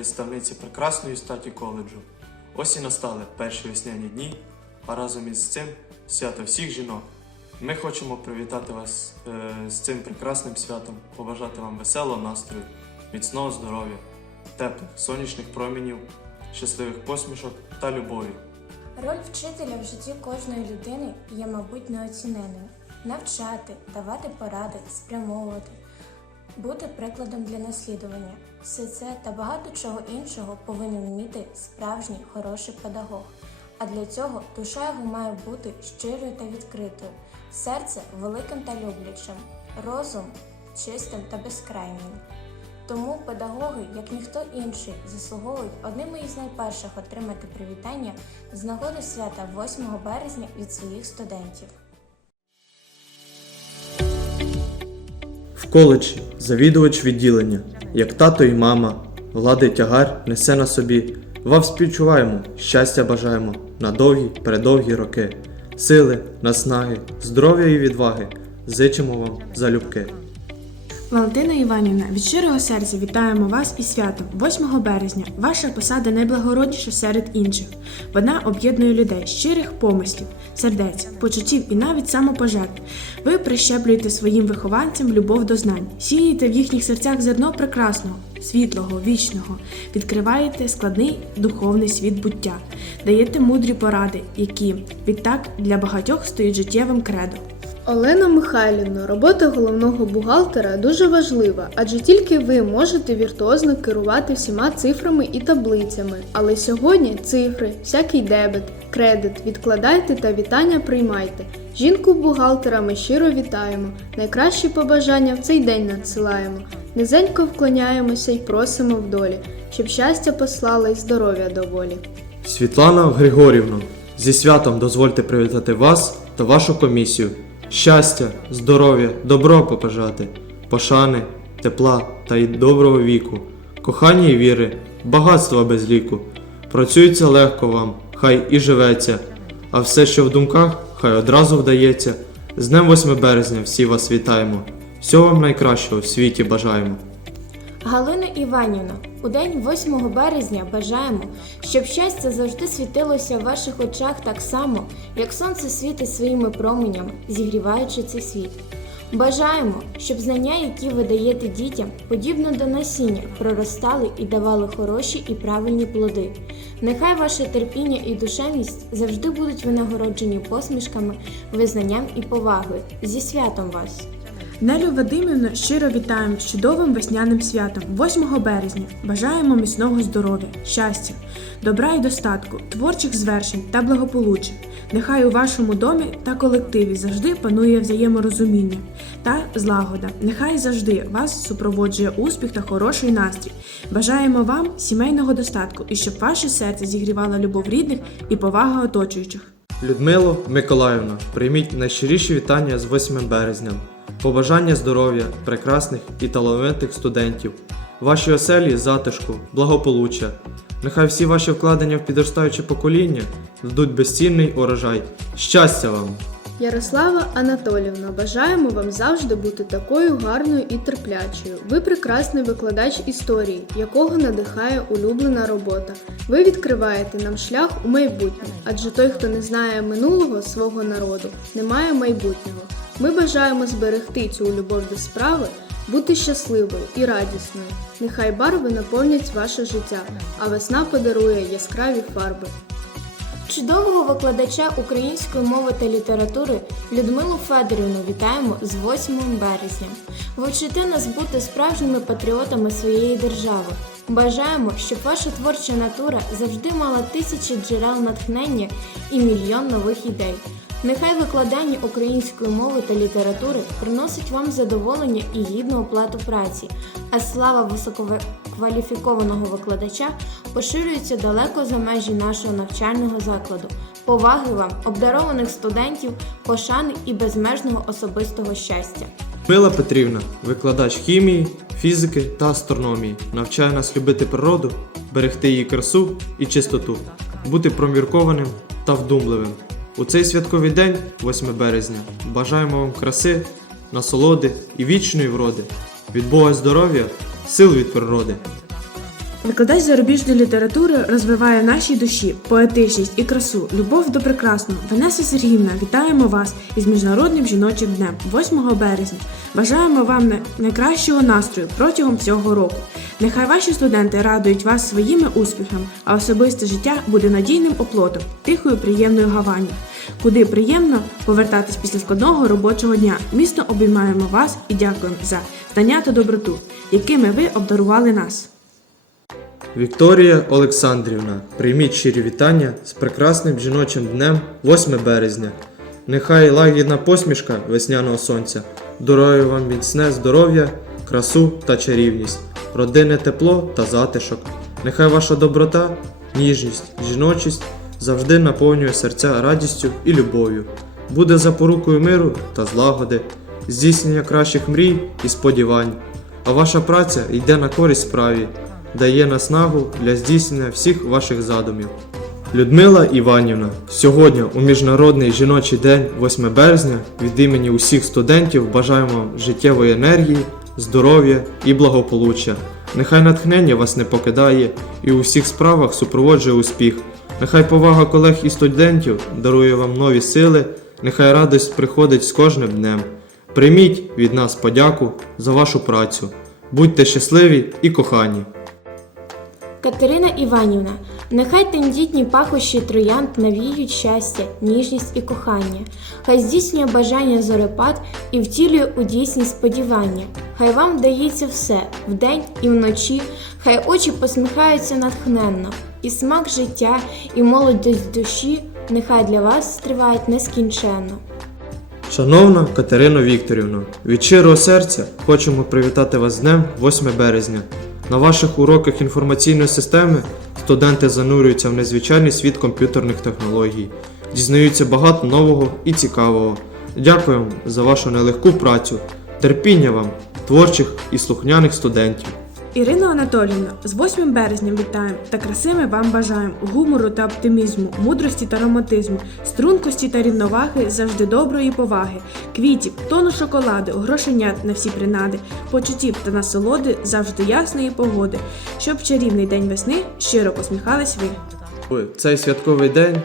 представниці прекрасної статі коледжу. Ось і настали перші весняні дні, а разом із цим свято всіх жінок. Ми хочемо привітати вас е, з цим прекрасним святом, побажати вам веселого настрою, міцного здоров'я, теплих сонячних промінів, щасливих посмішок та любові. Роль вчителя в житті кожної людини є, мабуть, неоціненою. Навчати, давати поради, спрямовувати, бути прикладом для наслідування. Все це та багато чого іншого повинен вміти справжній хороший педагог. А для цього душа його має бути щирою та відкритою, серце великим та люблячим, розум чистим та безкрайнім. Тому педагоги, як ніхто інший, заслуговують одними із найперших отримати привітання з нагоди свята 8 березня від своїх студентів. Коледжі завідувач відділення, як тато і мама, влади тягар несе на собі. Вам співчуваємо, щастя бажаємо на довгі, передовгі роки, сили, наснаги, здоров'я і відваги. Зичимо вам залюбки. Валентина Іванівна, від щирого серця вітаємо вас із святом 8 березня. Ваша посада найблагородніша серед інших. Вона об'єднує людей, щирих помислів, сердець, почуттів і навіть самопожертв. Ви прищеплюєте своїм вихованцям любов до знань, сієте в їхніх серцях зерно прекрасного, світлого, вічного, відкриваєте складний духовний світ буття, даєте мудрі поради, які відтак для багатьох стають життєвим кредо. Олена Михайлівна, робота головного бухгалтера дуже важлива, адже тільки ви можете віртуозно керувати всіма цифрами і таблицями. Але сьогодні цифри, всякий дебет, кредит відкладайте та вітання приймайте. Жінку бухгалтера ми щиро вітаємо. Найкращі побажання в цей день надсилаємо. Низенько вклоняємося й просимо в долі, щоб щастя послала й здоров'я доволі. Світлана Григорівна, зі святом дозвольте привітати вас та вашу комісію. Щастя, здоров'я, добро побажати, пошани, тепла та й доброго віку, кохання і віри, багатства без ліку. Працюється легко вам, хай і живеться, а все, що в думках, хай одразу вдається. З Днем 8 березня всі вас вітаємо. Всього вам найкращого в світі бажаємо. Галина Іванівна, у день 8 березня бажаємо, щоб щастя завжди світилося в ваших очах так само, як сонце світить своїми променями, зігріваючи цей світ. Бажаємо, щоб знання, які ви даєте дітям, подібно до насіння, проростали і давали хороші і правильні плоди. Нехай ваше терпіння і душевність завжди будуть винагороджені посмішками, визнанням і повагою. Зі святом вас! Нелю Вадимівну щиро вітаємо з чудовим весняним святом 8 березня. Бажаємо міцного здоров'я, щастя, добра і достатку, творчих звершень та благополуччя. Нехай у вашому домі та колективі завжди панує взаєморозуміння та злагода. Нехай завжди вас супроводжує успіх та хороший настрій. Бажаємо вам сімейного достатку і щоб ваше серце зігрівало любов рідних і повага оточуючих. Людмило Миколаївна, прийміть найщиріші вітання з 8 березня. Побажання здоров'я, прекрасних і талановитих студентів, вашій оселі затишку, благополуччя. Нехай всі ваші вкладення в підростаюче покоління дадуть безцінний урожай. Щастя вам! Ярослава Анатолівна, бажаємо вам завжди бути такою гарною і терплячою. Ви прекрасний викладач історії, якого надихає улюблена робота. Ви відкриваєте нам шлях у майбутнє, адже той, хто не знає минулого свого народу, не має майбутнього. Ми бажаємо зберегти цю любов до справи, бути щасливою і радісною. Нехай барви наповнять ваше життя, а весна подарує яскраві фарби. Чудового викладача української мови та літератури Людмилу Федорівну вітаємо з 8 березня. Ви вчите нас бути справжніми патріотами своєї держави. Бажаємо, щоб ваша творча натура завжди мала тисячі джерел натхнення і мільйон нових ідей. Нехай викладання української мови та літератури приносить вам задоволення і гідну оплату праці, а слава висококваліфікованого викладача поширюється далеко за межі нашого навчального закладу. Поваги вам, обдарованих студентів, пошани і безмежного особистого щастя. Мила Петрівна, викладач хімії, фізики та астрономії, навчає нас любити природу, берегти її красу і чистоту, бути проміркованим та вдумливим. У цей святковий день, 8 березня, бажаємо вам краси, насолоди і вічної вроди, від Бога здоров'я, сил від природи. Викладач зарубіжної літератури розвиває в нашій душі поетичність і красу, любов до прекрасного. Венеса Сергіївна, вітаємо вас із Міжнародним жіночим днем 8 березня. Бажаємо вам найкращого настрою протягом цього року. Нехай ваші студенти радують вас своїми успіхами, а особисте життя буде надійним оплотом, тихою приємною гаванню. Куди приємно повертатись після складного робочого дня. Міцно обіймаємо вас і дякуємо за знання та доброту, якими ви обдарували нас. Вікторія Олександрівна, прийміть щирі вітання з прекрасним жіночим днем 8 березня. Нехай лагідна посмішка весняного сонця дарує вам міцне здоров'я, красу та чарівність, родинне тепло та затишок. Нехай ваша доброта, ніжність, жіночість завжди наповнює серця радістю і любов'ю, буде запорукою миру та злагоди, здійснення кращих мрій і сподівань. А ваша праця йде на користь справі, дає наснагу для здійснення всіх ваших задумів. Людмила Іванівна, сьогодні у Міжнародний жіночий день 8 березня від імені усіх студентів бажаємо вам життєвої енергії, здоров'я і благополуччя. Нехай натхнення вас не покидає і у всіх справах супроводжує успіх. Нехай повага колег і студентів дарує вам нові сили, нехай радість приходить з кожним днем. Прийміть від нас подяку за вашу працю. Будьте щасливі і кохані. Катерина Іванівна, нехай тендітні пахощі троянд навіють щастя, ніжність і кохання, хай здійснює бажання зорепад і втілює у дійсність сподівання. Хай вам вдається все вдень і вночі, хай очі посміхаються натхненно, і смак життя, і молодість душі нехай для вас стривають нескінченно. Шановна Катерино Вікторівно, від щирого серця хочемо привітати вас з днем 8 березня. На ваших уроках інформаційної системи студенти занурюються в незвичайний світ комп'ютерних технологій, дізнаються багато нового і цікавого. Дякуємо за вашу нелегку працю, терпіння вам, творчих і слухняних студентів. Ірина Анатоліївна, з 8 березня вітаємо та краси ми вам бажаємо гумору та оптимізму, мудрості та романтизму, стрункості та рівноваги, завжди доброї поваги, квітів, тону шоколаду, грошенят на всі принади, почуттів та насолоди, завжди ясної погоди, щоб чарівний день весни щиро посміхались ви. Цей святковий день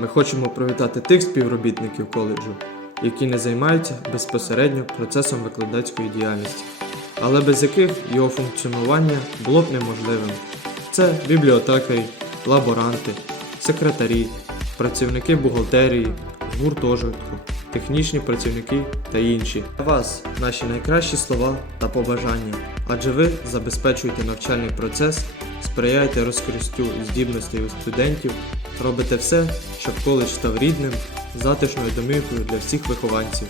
ми хочемо привітати тих співробітників коледжу, які не займаються безпосередньо процесом викладацької діяльності, але без яких його функціонування було б неможливим. Це бібліотекарі, лаборанти, секретарі, працівники бухгалтерії, гуртожитку, технічні працівники та інші. Для вас наші найкращі слова та побажання, адже ви забезпечуєте навчальний процес, сприяєте розкриттю здібностей у студентів, робите все, щоб коледж став рідним, затишною домівкою для всіх вихованців.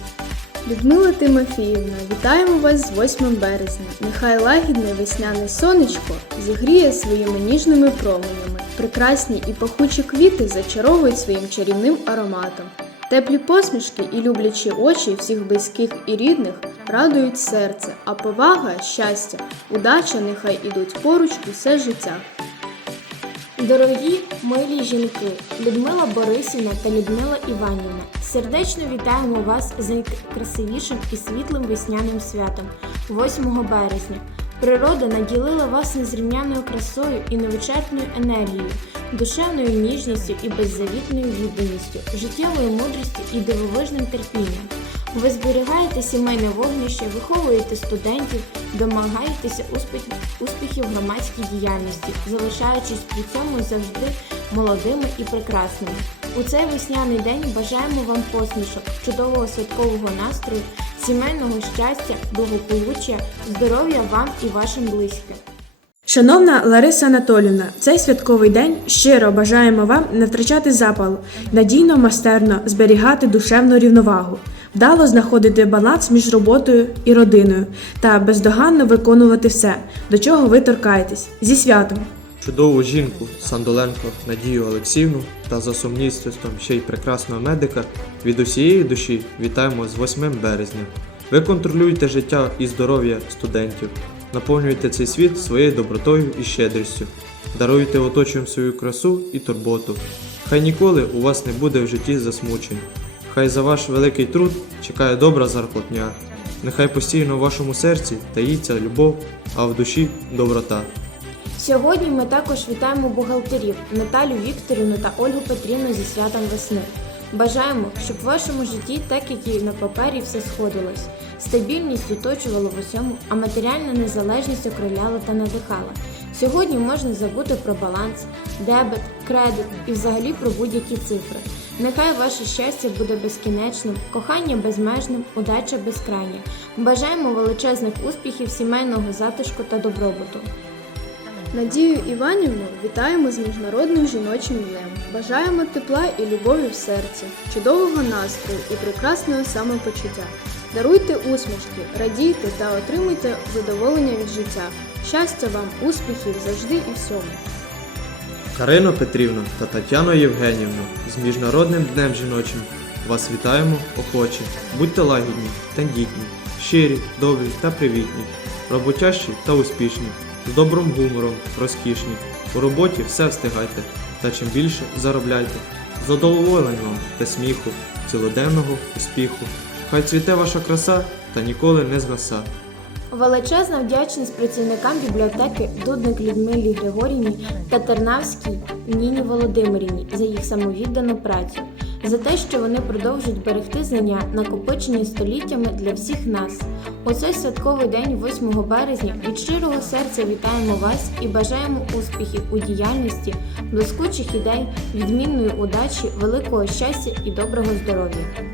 Людмила Тимофіївна, вітаємо вас з 8 березня. Нехай лагідне весняне сонечко зігріє своїми ніжними променями. Прекрасні і пахучі квіти зачаровують своїм чарівним ароматом. Теплі посмішки і люблячі очі всіх близьких і рідних радують серце, а повага, щастя, удача нехай ідуть поруч усе життя. Дорогі милі жінки, Людмила Борисівна та Людмила Іванівна, сердечно вітаємо вас з найкрасивішим і світлим весняним святом 8 березня. Природа наділила вас незрівняною красою і невичерпною енергією, душевною ніжністю і беззавітною відданістю, життєвою мудрістю і дивовижним терпінням. Ви зберігаєте сімейне вогнище, виховуєте студентів, домагаєтеся успіх- успіхів громадській діяльності, залишаючись при цьому завжди молодими і прекрасними. У цей весняний день бажаємо вам посмішок, чудового святкового настрою, сімейного щастя, благополуччя, здоров'я вам і вашим близьким. Шановна Лариса Анатолівна, цей святковий день щиро бажаємо вам не втрачати запалу, надійно майстерно зберігати душевну рівновагу, вдало знаходити баланс між роботою і родиною та бездоганно виконувати все, до чого ви торкаєтесь. Зі святом! Чудову жінку Сандоленко Надію Олексіївну та за сумнівством ще й прекрасного медика від усієї душі вітаємо з 8 березня. Ви контролюєте життя і здоров'я студентів, наповнюєте цей світ своєю добротою і щедрістю, даруєте оточуєм свою красу і турботу. Хай ніколи у вас не буде в житті засмучень. Хай за ваш великий труд чекає добра зарплатня. Нехай постійно у вашому серці таїться любов, а в душі доброта. Сьогодні ми також вітаємо бухгалтерів Наталю Вікторівну та Ольгу Петрівну зі святом весни. Бажаємо, щоб в вашому житті, так як і на папері, все сходилось. Стабільність оточувала в усьому, а матеріальна незалежність окриляла та надихала. Сьогодні можна забути про баланс, дебет, кредит і взагалі про будь-які цифри. Нехай ваше щастя буде безкінечним, кохання безмежним, удача безкрайня. Бажаємо величезних успіхів, сімейного затишку та добробуту. Надію Іванівну вітаємо з Міжнародним жіночим днем. Бажаємо тепла і любові в серці, чудового настрою і прекрасного самопочуття. Даруйте усмішки, радійте та отримуйте задоволення від життя. Щастя вам, успіхів завжди і всьому. Карино Петрівна та Тетяно Євгенівну з Міжнародним днем жіночим вас вітаємо охоче. Будьте лагідні, тендітні, щирі, добрі та привітні, роботящі та успішні, з добрим гумором, розкішні. У роботі все встигайте, та чим більше заробляйте. Задоволень вам та сміху, цілоденного успіху. Хай цвіте ваша краса та ніколи не згаса. Величезна вдячність працівникам бібліотеки Дудник Людмилі Григорівні та Тернавській Ніні Володимирівні за їх самовіддану працю, за те, що вони продовжують берегти знання, накопичені століттями для всіх нас. У цей святковий день, 8 березня, від щирого серця вітаємо вас і бажаємо успіхів у діяльності, блискучих ідей, відмінної удачі, великого щастя і доброго здоров'я.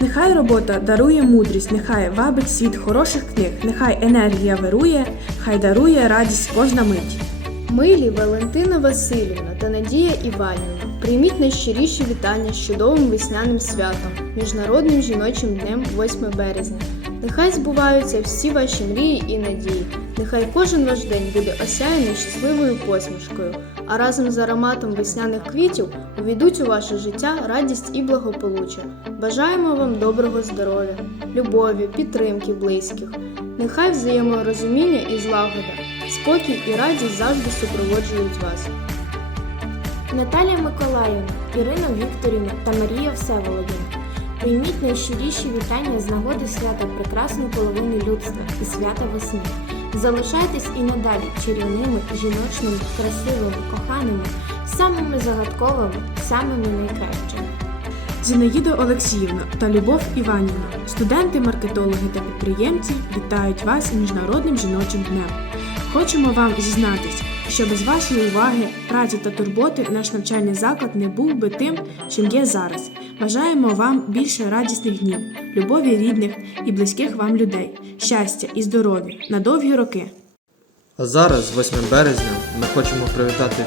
Нехай робота дарує мудрість, нехай вабить світ хороших книг, нехай енергія вирує, хай дарує радість кожна мить. Милі Валентина Васильівна та Надія Іванівна, прийміть найщиріші вітання з чудовим весняним святом, Міжнародним жіночим днем 8 березня. Нехай збуваються всі ваші мрії і надії. Нехай кожен ваш день буде осяяний щасливою посмішкою, а разом з ароматом весняних квітів увійдуть у ваше життя радість і благополуччя. Бажаємо вам доброго здоров'я, любові, підтримки близьких. Нехай взаєморозуміння і злагода, спокій і радість завжди супроводжують вас. Наталія Миколаївна, Ірина Вікторівна та Марія Всеволодівна. Прийміть найщиріші вітання з нагоди свята прекрасної половини людства і свята весни. Залишайтесь і надалі чарівними, жіночними, красивими, коханими, самими загадковими, самими найкращими. Зінаїда Олексіївна та Любов Іванівна, студенти, маркетологи та підприємці вітають вас Міжнародним жіночим днем. Хочемо вам зізнатись, що без вашої уваги, праці та турботи наш навчальний заклад не був би тим, чим є зараз. Бажаємо вам більше радісних днів, любові рідних і близьких вам людей, щастя і здоров'я на довгі роки. А зараз, 8 березня, ми хочемо привітати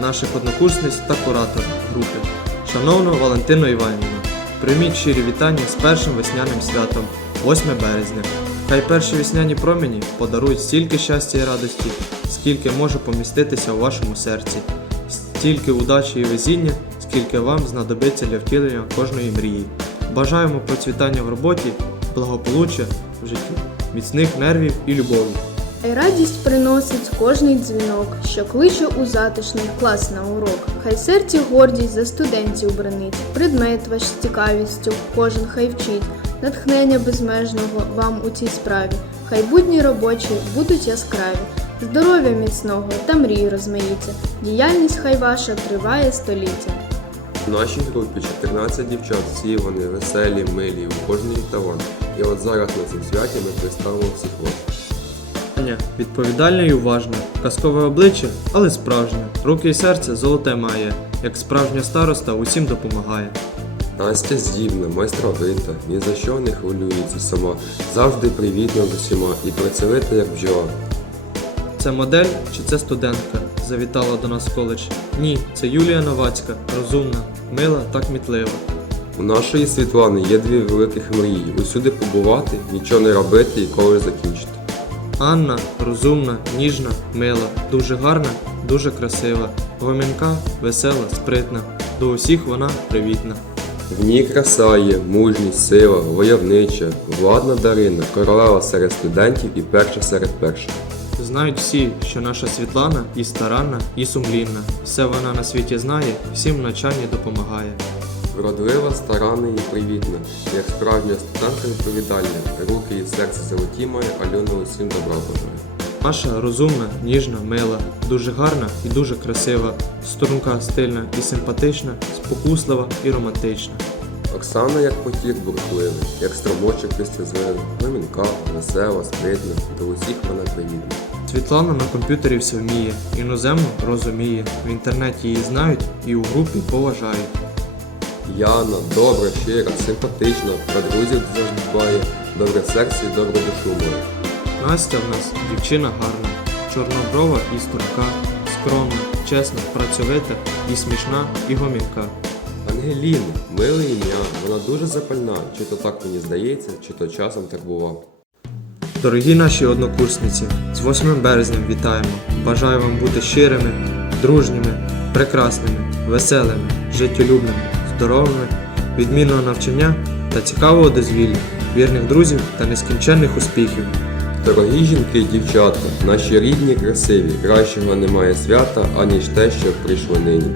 наших однокурсниць та куратор групи. Шановну Валентину Іванівну, прийміть щирі вітання з першим весняним святом, 8 березня. Хай перші весняні промені подарують стільки щастя і радості, скільки може поміститися у вашому серці, стільки удачі і везіння, скільки вам знадобиться для втілення кожної мрії. Бажаємо процвітання в роботі, благополуччя в житті, міцних нервів і любові. Радість приносить кожний дзвінок, що кличе у затишний клас на урок. Хай серці гордість за студентів бронить, предмет ваш з цікавістю кожен хай вчить, натхнення безмежного вам у цій справі. Хай будні робочі будуть яскраві, здоров'я міцного та мрії розмаїться. Діяльність хай ваша триває століття. В нашій групі 14 дівчат, всі вони веселі, милі, у кожній талант. І от зараз на цим святі ми представимо всіх вас. Аня і уважна, казкове обличчя, але справжнє. Руки і серце золоте має, як справжня староста усім допомагає. Настя здібна, майстровита, ні за що не хвилюється сама, завжди привітна з усіма і працьовита, як бджола. Це модель чи це студентка? Завітала до нас в коледж. Ні, це Юлія Новацька, розумна, мила та кмітлива. У нашої Світлани є дві великих мрії: усюди побувати, нічого не робити і коледж закінчити. Анна розумна, ніжна, мила, дуже гарна, дуже красива, гомінка, весела, спритна. До усіх вона привітна. В ній краса є, мужність, сила, войовнича, владна Дарина, королева серед студентів і перша серед перших. Знають всі, що наша Світлана і старанна, і сумлінна. Все вона на світі знає, всім навчанні допомагає. Вродлива, старанна і привітна, як справжня студентка відповідальна, руки і серце золоті має, Альона усім добра бажає. Маша розумна, ніжна, мила, дуже гарна і дуже красива, струнка, стильна і симпатична, спокуслива і романтична. Оксана як потік бурхливий, як струмочок після звели, племінка, весела, спритна, до усіх вона привітна. Світлана на комп'ютері все вміє, іноземно розуміє, в інтернеті її знають і у групі поважають. Яна, добра, щира, симпатична, про друзів завжди дбає, добре серце і добру душу має. Настя в нас дівчина гарна, чорноброва і струнка, скромна, чесна, працьовита і смішна, і гомінка. Ангеліна, миле ім'я, вона дуже запальна, чи то так мені здається, чи то часом так бував. Дорогі наші однокурсниці, з 8 березням вітаємо. Бажаю вам бути щирими, дружніми, прекрасними, веселими, життєлюбними, здоровими, відмінного навчання та цікавого дозвілля, вірних друзів та нескінченних успіхів. Дорогі жінки і дівчатка, наші рідні, красиві, кращого немає свята, аніж те, що прийшло нині.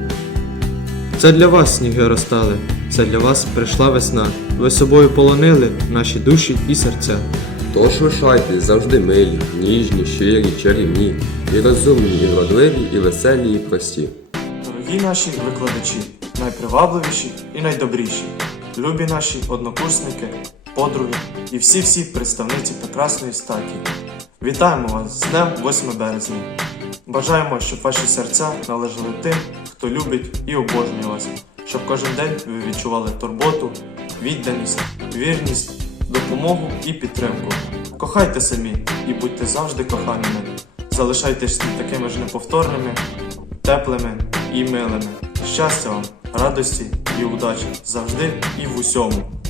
Це для вас сніги розтали, це для вас прийшла весна. Ви собою полонили наші душі і серця. Тож лишайтесь завжди милі, ніжні, щирі, чарівні, і розумні, і вродливі, і веселі, і прості. Дорогі наші викладачі, найпривабливіші і найдобріші, любі наші однокурсники, подруги і всі-всі представниці прекрасної статі. Вітаємо вас з Днем 8 березня. Бажаємо, щоб ваші серця належали тим, хто любить і обожнює вас, щоб кожен день ви відчували турботу, відданість, вірність, допомогу і підтримку. Кохайте самі і будьте завжди коханими. Залишайтесь такими ж неповторними, теплими і милими. Щастя вам, радості і удачі завжди і в усьому.